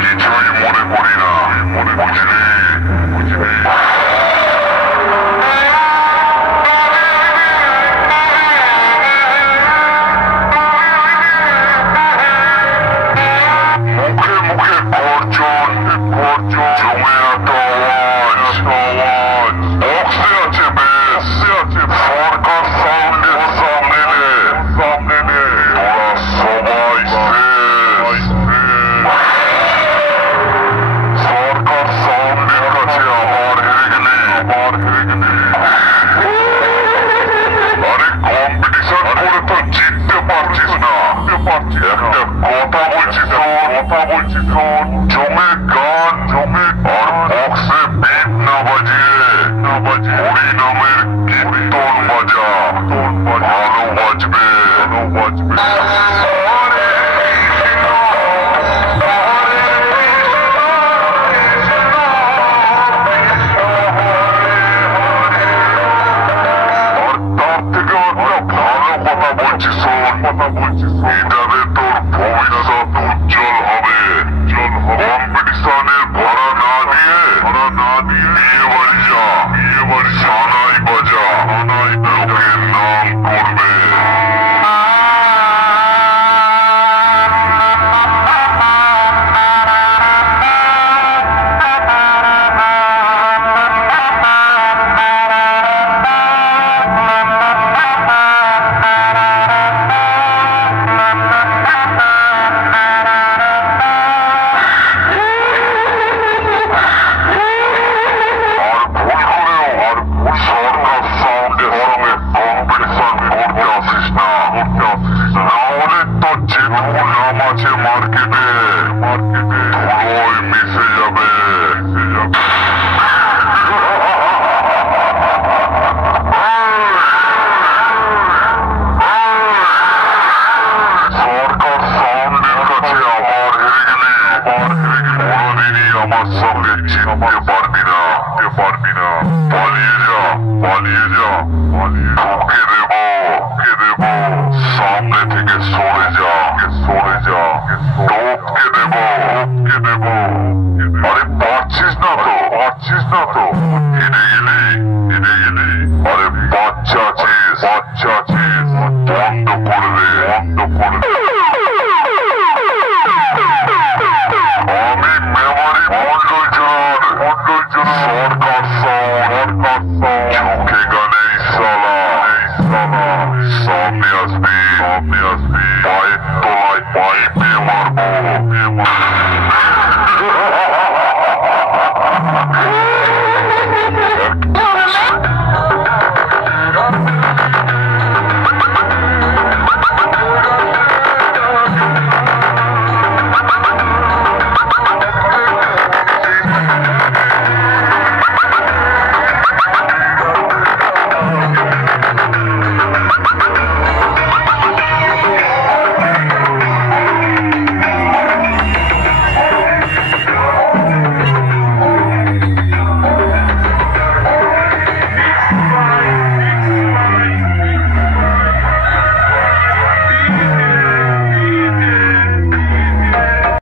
কিছুই মনে করি না, বুঝলি বুঝলি। মুখে মুখে গর্জন গর্জন, জমে এত আওয়াজ আওয়াজ, বক্সে আছে বেশ আছে, সরকার সাউন্ডের সামনে নে সামনে নে, তোরা সবাই শেষ। সরকার সাউন্ডের কাছে আবার হেরে গেলে আরে কম্পিটিশন করে তো জিততে পারছিস না, একটা কথা বলছি শোন, জমে গান জমে, আর বক্সে বিট না বাজিয়ে হরি নামের কীর্তন বাজা, ভালো বাজবে এটাতে তোর ভবিষ্যৎ উজ্জ্বল হবে। কম্পিটিশনের ভাড়া না দিয়ে বিয়ে বাড়ি যা, সানাই বাজা, লোকের নাম করবে। মার্কেটে ধুলোয় মিশে যাবে। সরকার সাউন্ডের কাছে আবার হেরে গেলে কোনদিনই আমার সঙ্গে জিততে পারবি না। পালিয়ে যা ঢুকে দেব সামনে থেকে সরে